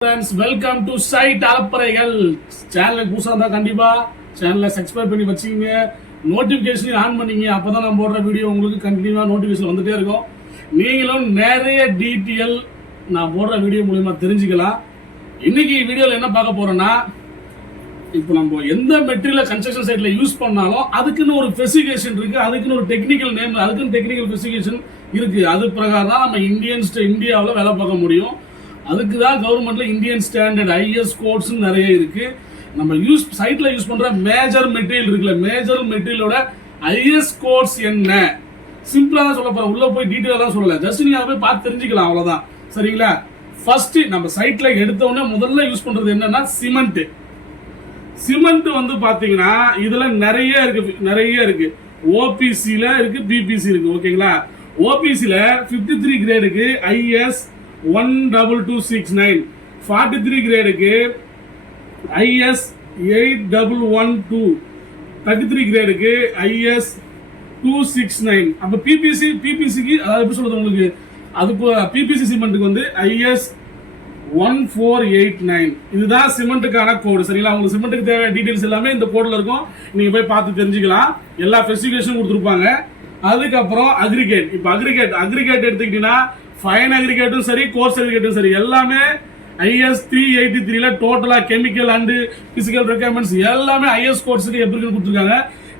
Friends welcome to side அலப்பறைகள். சேனலுக்கு புதுசாக இருந்தால் கண்டிப்பாக சேனலை சப்ஸ்கிரைப் பண்ணி வச்சுக்கோங்க, நோட்டிஃபிகேஷன் ஆன் பண்ணிங்க. அப்போ தான் நான் போடுற வீடியோ உங்களுக்கு கண்டினியூவாக நோட்டிஃபிகேஷன் வந்துகிட்டே இருக்கும். நீங்களும் நிறைய டீட்டெயில் நான் போடுற வீடியோ மூலிமா தெரிஞ்சுக்கலாம். இன்னைக்கு வீடியோவில் என்ன பார்க்க போகிறோன்னா, இப்போ நம்ம எந்த மெட்டீரியல் கன்ஸ்ட்ரக்ஷன் சைட்டில் யூஸ் பண்ணாலும் அதுக்குன்னு ஒரு ஸ்பெசிஃபிகேஷன் இருக்குது, அதுக்குன்னு ஒரு டெக்னிக்கல் நேம், அதுக்குன்னு டெக்னிக்கல் ஸ்பெசிஃபிகேஷன் இருக்குது. அது பிரகாரம் தான் நம்ம இந்தியாவில் வேலை பார்க்க முடியும். அதுக்கு தான் கவர்மெண்ட்ல இந்தியன் ஸ்டாண்டர்ட் ஐஎஸ் கோட்ஸ் நிறைய இருக்கு. நம்ம சைட்ல யூஸ் பண்ற மேஜர் மெட்டீரியல் இருக்குல்ல, மேஜர் மெட்டீரியலோட ஐஎஸ் கோட்ஸ் என்ன, சிம்பிளா தான் சொல்ல போறேன். உள்ள போய் டீட்டெயிலா சொல்லல, ஜஸ்ட் நீங்க அதை போய் பார்த்து தெரிஞ்சுக்கலாம், அவ்வளவுதான். சரிங்களா? ஃபர்ஸ்ட் நம்ம சைட்ல எடுத்தோடனே முதல்ல யூஸ் பண்றது என்னன்னா சிமெண்ட். சிமெண்ட் வந்து பாத்தீங்கன்னா இதுல நிறைய இருக்கு. ஓபிசில இருக்கு, பிபிசி இருக்கு. ஓகேங்களா? ஓபிசில 53 கிரேடுக்கு ஐஎஸ் 12269, 43 கிரேடுக்கு ஐஎஸ் 8112, 33 கிரேடுக்கு ஐஎஸ் 269. அப்ப பிபிசிக்கு அதாவது எப்படி சொல்றது உங்களுக்கு, அதுக்கு பிபிசி சிமெண்ட்டுக்கு வந்து ஐஎஸ் 1489. இதுதான் சிமெண்ட்டுக்கான கோடு. சரிங்களா? உங்களுக்கு சிமெண்ட்டுக்கு தேவையான டீடைல்ஸ் எல்லாமே இந்த கோட்ல இருக்கும். நீங்க போய் பார்த்து தெரிஞ்சுக்கலாம். எல்லா ஸ்பெசிஃபிகேஷனும் கொடுத்துருப்பாங்க. அதுக்கப்புறம் அக்ரிகேட். இப்போ அக்ரிகேட் எடுத்துக்கிட்டீங்கன்னா ஃபைன் அக்ரிகேட்டும் சரி, கோர்ஸ் அக்ரிகேட்டும் சரி, எல்லாமே ஐஎஸ் 383ல டோட்டலா கெமிக்கல் அண்ட் பிசிக்கல் ரெக்யர்மெண்ட்ஸ் எல்லாமே ஐஎஸ் கோர்ஸுக்கு எப்படி கொடுத்துருக்காங்க.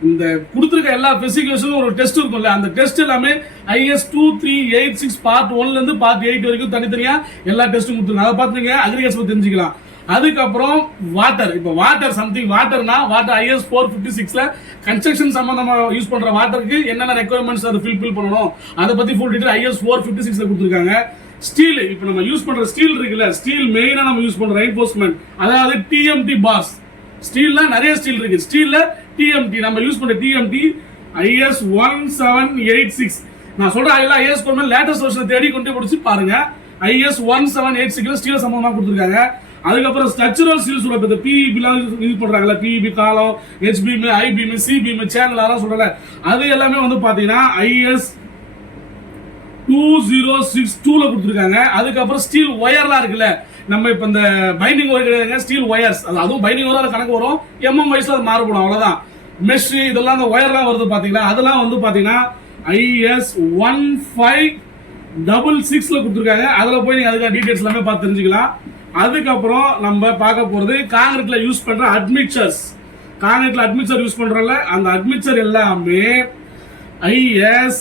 இந்த கொடுத்துருக்க எல்லா ஸ்பெசிஃபிகேஷனும் ஒரு டெஸ்ட் இருக்கும்ல, அந்த டெஸ்ட் எல்லாமே ஐஎஸ் 2386 பார்ட் 1ல இருந்து பார்ட் 8 வரைக்கும் தனித்தனியா எல்லா டெஸ்ட்டும் கொடுத்துருக்காங்க. அதை பார்த்து நீங்க அக்ரிகேட்ஸ் பத்தி தெரிஞ்சுக்கலாம். அதுக்கப்புறம் வாட்டர். இப்போ வாட்டர்னா வாட்டர் ஐஎஸ் 456ல கன்ஸ்ட்ரக்ஷன் சம்பந்தமா யூஸ் பண்ற வாட்டருக்கு என்னென்ன ரெக்குயர்மெண்ட்ஸ் அதை ஃபில் பண்ணணும், அதை பத்தி ஃபுல் டீடைல் ஐஎஸ் 456ல கொடுத்துருக்காங்க. ஸ்டீல். இப்போ நம்ம யூஸ் பண்ற ஸ்டீல் இருக்குல்ல, ஸ்டீல் மெயினா நம்ம யூஸ் பண்ற ரெயின்ஃபோர்ஸ்மெண்ட், அதாவது டிஎம்டி பார்ஸ். ஸ்டீல்ல நிறைய ஸ்டீல் இருக்கு. ஸ்டீல்ல டிஎம்டி நம்ம யூஸ் பண்ற டிஎம்டி ஐஎஸ் 1786. நான் சொல்ற எல்லா ஐஎஸ் கோட் லேட்டஸ்ட் வெர்ஷன் தேடி கொண்டு பிடிச்சி பாருங்க. ஐஎஸ் 1786ல ஸ்டீல் சம்பந்தமா கொடுத்துருக்காங்க. அதுக்கப்புறம் ஸ்ட்ரக்சரல் ஸ்டீல் சொல்ற பிஇபி யூஸ் பண்றாங்கல்ல, பிஇபி காலம், ஹெச்பிஎம், ஐபிஎம், சிபிஎம், சேனல் அதெல்லாம் சொல்றல, அது எல்லாமே வந்து பாத்தீங்கன்னா ஐஎஸ் 2062ல கொடுத்துருக்காங்க. அதுக்கப்புறம் ஸ்டீல் ஒயர்லாம் இருக்குல்ல, நம்ம இப்ப இந்த பைண்டிங் ஒயர் கிடையாது, ஸ்டீல் ஒயர்ஸ், அதுவும் பைண்டிங் ஒயர் கணக்கு வரும், எம்எம் வைஸ்ல அது மாறுபடும், அவ்வளவுதான். மெஷ் இதெல்லாம் அந்த ஒயர்லாம் வருது பாத்தீங்களா, அதெல்லாம் வந்து பாத்தீங்கன்னா ஐஎஸ் 1566ல கொடுத்துருக்காங்க. அதுல போய் நீங்க அதுக்கான டீடைல்ஸ் எல்லாமே பார்த்து தெரிஞ்சுக்கலாம். அதுக்கப்புறம் நம்ம பார்க்க போறது காங்கிரீட்ல யூஸ் பண்ற அட்மிக்சர்ஸ். காங்கிரீட்ல அட்மிக்சர் யூஸ் பண்றல, அந்த அட்மிக்சர் எல்லாமே ஐஎஸ்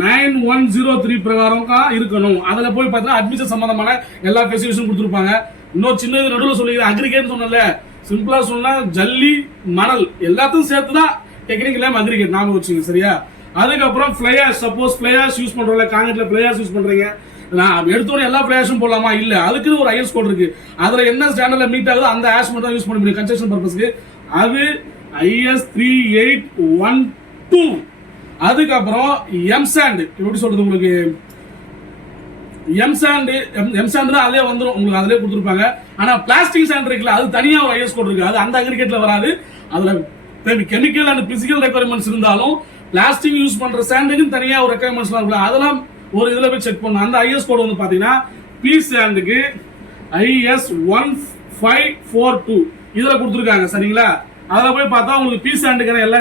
9103 பிரகாரம் இருக்கணும். அதுல போய் பார்த்தா அட்மிஷன் சம்பந்தமான எல்லா ஸ்பெசிஃபிகேஷன் கொடுத்துருப்பாங்க. இன்னொரு சின்ன நடுவில் சொல்லிக்கிறேன், அக்ரிகேட் சொன்னல, சிம்பிளா சொன்னா ஜல்லி, மணல் எல்லாத்தையும் சேர்த்து தான் டெக்னிக்கல் நேம் அக்ரிகேட், நாம வச்சுங்க. சரியா? அதுக்கப்புறம் பிளேயர்ஸ். சப்போஸ் பிளேயர்ஸ் யூஸ் பண்றோம்ல, காங்கிரீட்ல பிளேயர்ஸ் யூஸ் பண்றீங்க, நான் எடுத்தோட எல்லா பிளேயர்ஸும் போடலாமா? இல்ல, அதுக்குன்னு ஒரு ஐஎஸ் கோட் இருக்கு. அதுல என்ன ஸ்டாண்டர்ட்ல மீட் ஆகுதோ அந்த ஆஷ் மட்டும் தான் யூஸ் பண்ண முடியும் கன்ஸ்ட்ரக்ஷன் பர்பஸ்க்கு. அது ஐஎஸ் 3812. அதுக்கப்புறம் எம்சாண்ட். எப்படி சொல்றது உங்களுக்கு, எம்சாண்ட் தான் அதே வந்துடும் உங்களுக்கு, அதிலே கொடுத்துருப்பாங்க. ஆனா பிளாஸ்டிக் சாண்ட் இருக்குல்ல, அது தனியா ஒரு ஐஎஸ் கோட் இருக்கு, அது அந்த அக்ரிகேட்ல வராது. அதுல கெமிக்கல் அண்ட் பிசிக்கல் ரெக்குயர்மெண்ட்ஸ் இருந்தாலும் பிளாஸ்டிக் யூஸ் பண்ற சாண்டுக்கு தனியா ஒரு ரெக்குயர்மெண்ட்ஸ் இருக்குல்ல, அதெல்லாம் ஒரு இதுல போய் செக் பண்ணணும். அந்த ஐஎஸ் கோட் வந்து பாத்தீங்கன்னா பி சாண்டுக்கு ஐஎஸ் 1542 இதுல கொடுத்துருக்காங்க. சரிங்களா? அதுல போய் பார்த்தா உங்களுக்கு பி சாண்டுக்கான எல்லா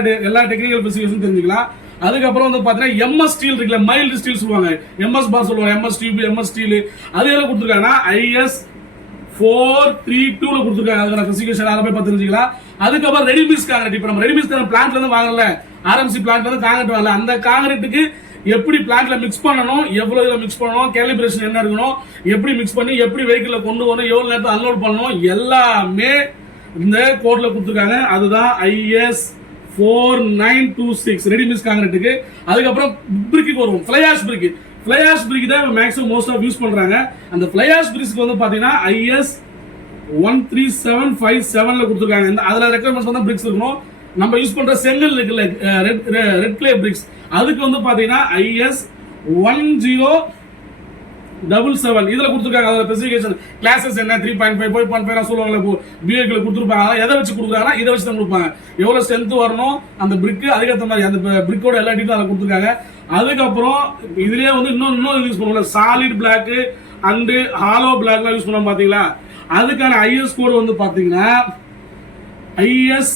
டெக்னிக்கல் ஸ்பெசிஃபிகேஷன் தெரிஞ்சுக்கலாம். அதுக்கப்புறம் வந்து பாத்தீங்கன்னா எம்எஸ் ஸ்டீல் இருக்குல்ல, மைல்டு ஸ்டீல் சொல்லுவாங்க, எம்எஸ் பார் சொல்லுவாங்க, எம்எஸ் டியூப், எம்எஸ் ஸ்டீல், அது எல்லாம் கொடுத்துருக்காங்கன்னா ஐஎஸ் 432ல கொடுத்துருக்காங்க. அதுக்கான ஸ்பெசிஃபிகேஷன் அதை போய் பார்த்து தெரிஞ்சுக்கலாம். அதுக்கப்புறம் ரெடிமிக்ஸ் காங்கிரீட். இப்போ நம்ம ரெடிமிக்ஸ் பிளான்ட்ல இருந்து வாங்கல, ஆர்எம்சி பிளான்ட்ல இருந்து காங்கிரீட் வாங்கல, அந்த காங்கிரீட்டுக்கு எப்படி பிளான்ட்ல மிக்ஸ் பண்ணணும், எவ்வளவு மிக்ஸ் பண்ணணும், கேலிபிரேஷன் என்ன இருக்கணும், எப்படி மிக்ஸ் பண்ணி எப்படி வெஹிக்கிள்ல கொண்டு வரணும், எவ்வளவு நேரத்தை அன்லோட் பண்ணணும், எல்லாமே இந்த கோட்ல கொடுத்துருக்காங்க. அதுதான் ஐஎஸ் 4926 ரெடிமிக்ஸ் காங்கிரீட்டுக்கு. அதுக்கப்புறம் பிரிக்கு வருவோம், ஃபிளைஆஷ் பிரிக். ஃபிளைஆஷ் பிரிக் தான் மேக்ஸிமம் மோஸ்ட் ஆஃப் யூஸ் பண்றாங்க. அந்த ஃபிளைஆஷ் பிரிக்ஸ்க்கு வந்து பாத்தீங்கன்னா ஐஎஸ் 13757ல கொடுத்துருக்காங்க. அதுல ரெக்குயர்மெண்ட்ஸ் வந்து பிரிக்ஸ் இருக்கணும். நம்ம யூஸ் பண்ற செங்கல் இருக்குல்ல, ரெட் கிளே பிரிக்ஸ், அதுக்கு வந்து பாத்தீங்கன்னா ஐஎஸ் 1077 இதுல கொடுத்துருக்காங்க. அதோட ஸ்பெசிஃபிகேஷன் கிளாसेस என்ன 3.5 4.5 சொல்லுவாங்கல, பிஏக்ல கொடுத்துருப்பாங்க. எதை வச்சு கொடுக்குறாங்கன்னா இதை வச்சு தான் கொடுப்பாங்க. எவ்வளவு ஸ்ட்ரென்த் வரணும் அந்த பிரிக், அதுக்கேற்ற மாதிரி அந்த பிரிக்கோட எல்லா டீட்டெயிலும் அதை கொடுத்துருக்காங்க. அதுக்கப்புறம் இதுலயே வந்து இன்னொரு யூஸ் பண்ணுவோம்ல, சாலிட் பிளாக், அண்ட் ஹாலோ பிளாக்லாம் யூஸ் பண்ணோம் பாத்தீங்களா, அதுக்கான ஐஎஸ் கோடு வந்து பாத்தீங்கன்னா IS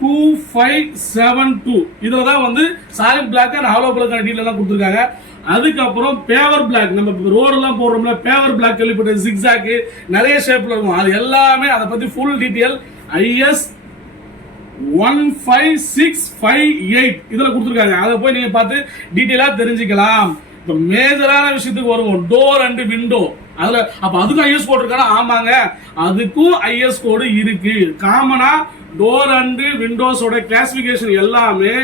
2572. இதுல தான் வந்து சாலிட் பிளாக் அண்ட் ஹாலோ பிளாக்கான டீடைல் எல்லாம் கொடுத்துருக்காங்க. அதுக்கப்புறம் பேவர் பிளாக், நம்ம ரோடெல்லாம் போடுறோம்ல, பேவர் பிளாக் கேள்விப்பட்ட ஜிக்ஸாக் நிறைய ஷேப்ல இருக்கும், அது எல்லாமே அதை பத்தி ஃபுல் டீடைல் IS 15658 இதுல கொடுத்துருக்காங்க. அதை போய் நீங்க பார்த்து டீடைலா தெரிஞ்சுக்கலாம். இப்ப மேஜரான விஷயத்துக்கு வருவோம், டோர் அண்ட் விண்டோ. அதுல அப்ப அதுக்கும் ஐஎஸ் கோடு இருக்கா? ஆமாங்க, அதுக்கும் ஐஎஸ் கோடு இருக்கு. காமனா டோர் அண்ட் விண்டோஸோட கிளாசிபிகேஷன் எல்லாமே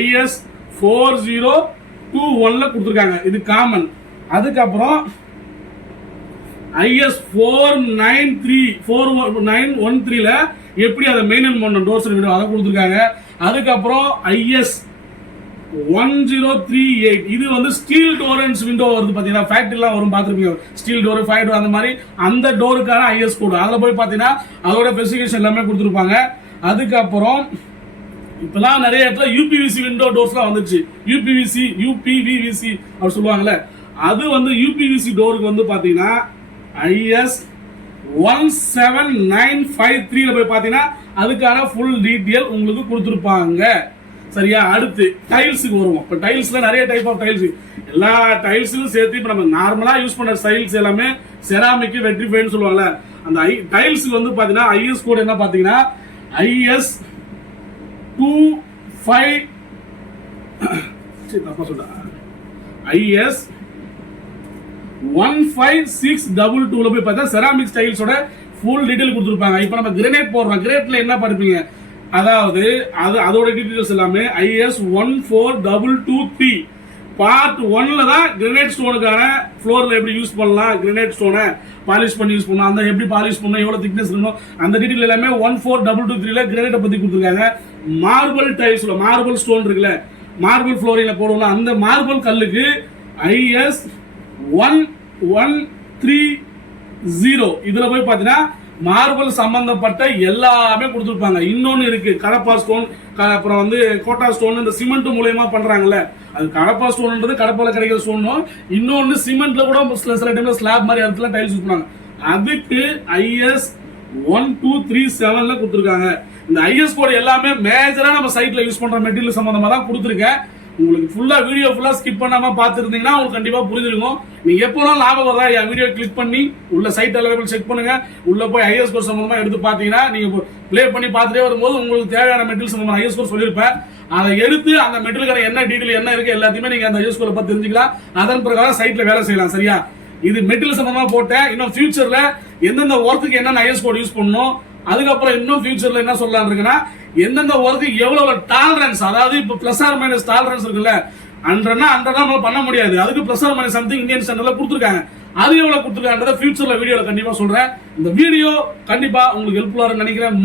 IS 4021ல கொடுத்துருக்காங்க, இது காமன். அதுக்கப்புறம் IS 493 எப்படி அதை மெயின்டைன் பண்ணணும் டோர்ஸ் விண்டோ அதை கொடுத்துருக்காங்க. அதுக்கப்புறம் IS 1038 இது வந்து ஸ்டீல் டோர் அண்ட் விண்டோ வருது பாத்தீங்கன்னா, ஃபேக்டரிலாம் வரும் பார்த்துருப்பீங்க, ஸ்டீல் டோர், ஃபயர் டோர் அந்த மாதிரி, அந்த டோருக்கான ஐஎஸ் கோடு. அதில் போய் பார்த்தீங்கன்னா அதோட ஸ்பெசிஃபிகேஷன் எல்லாமே கொடுத்துருப்பாங்க. அதுக்கப்புறம் இப்பெல்லாம் நிறைய இடத்துல யூபிவிசி விண்டோ டோர்ஸ்லாம் வந்துச்சு, யூபிவிசி அப்படி சொல்லுவாங்கல்ல, அது வந்து யூபிவிசி டோருக்கு வந்து பார்த்தீங்கன்னா IS 17953 போய் பார்த்தீங்கன்னா அதுக்கான ஃபுல் டீட்டெயில் உங்களுக்கு கொடுத்துருப்பாங்க. சரியா? அடுத்து டைல்ஸுக்கு வருவோம். இப்போ டைல்ஸ்ல நிறைய டைப் ஆஃப் டைல்ஸ், எல்லா டைல்ஸும் சேர்த்து இப்போ நம்ம நார்மலா யூஸ் பண்ற டைல்ஸ் எல்லாமே செராமிக் வெட்ரிஃபைன்னு சொல்லுவாங்கல்ல, அந்த டைல்ஸுக்கு வந்து பாத்தீங்கன்னா ஐஎஸ் கோட் என்ன பாத்தீங்கன்னா IS 15622 போய் பார்த்தா செராமிக் டைல்ஸோட ஃபுல் டீடைல் கொடுத்துருப்பாங்க. இப்போ நம்ம கிரனைட் போடுறோம், கிரனைட்ல என்ன படிப்பீங்க, அதாவது அதோட டீடைல்ஸ் எல்லாமே IS 14223 பார்ட் 1ல தான் கிரனைட் ஸ்டோனுக்கான ஃப்ளோர்ல எப்படி யூஸ் பண்ணலாம், கிரனைட் ஸ்டோனை பாலிஷ் பண்ணி யூஸ் பண்ணலாம், அந்த எப்படி பாலிஷ் பண்ணணும், எவ்வளவு திக்னஸ் இருக்கணும், அந்த டீடைல் எல்லாமே 14223ல கிரனைட்டை பத்தி கொடுத்துருக்காங்க. மார்பிள் டைல்ஸ்ல மார்பிள் ஸ்டோன் இருக்குல்ல, மார்பிள் ஃப்ளோரிங்ல போடுவோம்ல, அந்த மார்பிள் கல்லுக்கு IS 1130 இதுல போய் பாத்தீங்கன்னா மார்பிள் சம்பந்தப்பட்ட எல்லாமே கொடுத்துருப்பாங்க. இன்னொன்னு இருக்கு, கடப்பா ஸ்டோன், அப்புறம் வந்து கோட்டா ஸ்டோன், இந்த சிமெண்ட் மூலமா பண்றாங்கல்ல, அது கடப்பா ஸ்டோன்ன்றது கடப்பால கிடைக்கிற ஸ்டோனும், இன்னொன்னு சிமெண்ட்ல கூட சில டைம்ல ஸ்லாப் மாதிரி இடத்துல டைல்ஸ் யூஸ் பண்ணுவாங்க, அதுக்கு IS 1237ல கொடுத்துருக்காங்க. இந்த ஐஎஸ் கோட் எல்லாமே மேஜரா நம்ம சைட்ல யூஸ் பண்ற மெட்டீரியல் சம்பந்தமா தான் கொடுத்துருக்கேன். உங்களுக்கு ஃபுல்லா வீடியோ ஃபுல்லா ஸ்கிப் பண்ணாம பார்த்துருந்தீங்கன்னா உங்களுக்கு கண்டிப்பா புரிஞ்சிருக்கும். நீங்க எப்போலாம் லாபம் வருதா என் வீடியோ கிளிக் பண்ணி உள்ள சைட் அவைலபிள் செக் பண்ணுங்க, உள்ள போய் ஐஎஸ் கோட் சம்பந்தமா எடுத்து பாத்தீங்கன்னா நீங்க ப்ளே பண்ணி பார்த்துட்டே வரும்போது உங்களுக்கு தேவையான மெட்டீரியல் சம்பந்தமா ஐஎஸ் கோட் சொல்லியிருப்பேன், அதை எடுத்து அந்த மெட்டீரியல் என்ன டீடைல் என்ன இருக்கு எல்லாத்தையுமே நீங்க அந்த ஐஎஸ் கோட் பத்தி தெரிஞ்சுக்கலாம். அதன் பிரகாரம் சைட்ல வேலை செய்யலாம். சரியா? இது மெட்டீரியல் சம்பந்தமா போட்டேன். இன்னும் ஃபியூச்சர்ல எந்தெந்த ஒர்க்குக்கு என்னென்ன ஐஎஸ் கோட் யூஸ் பண்ணணும், அதுக்கப்புறம் இன்னும் ஃபியூச்சர்ல என்ன சொல்லலாம் இருக்குன்னா எந்தெந்த ஒர்க்கு எவ்வளவு டாலரன்ஸ், அதாவது இப்போ பிளஸ் ஆர் மைனஸ் டாலரன்ஸ் இருக்குல்ல, அண்டர்னா நம்ம பண்ண முடியாது, அதுக்கு plus or minus something Indian ஸ்டாண்டர்ட்ல கொடுத்துருக்காங்க, அது எவ்வளவு கொடுத்துருக்காங்கன்றத ஃபியூச்சர்ல வீடியோல கண்டிப்பா சொல்றேன். இந்த வீடியோ கண்டிப்பா உங்களுக்கு ஹெல்ப்ஃபுல்லா இருக்கும்னு நினைக்கிறேன்.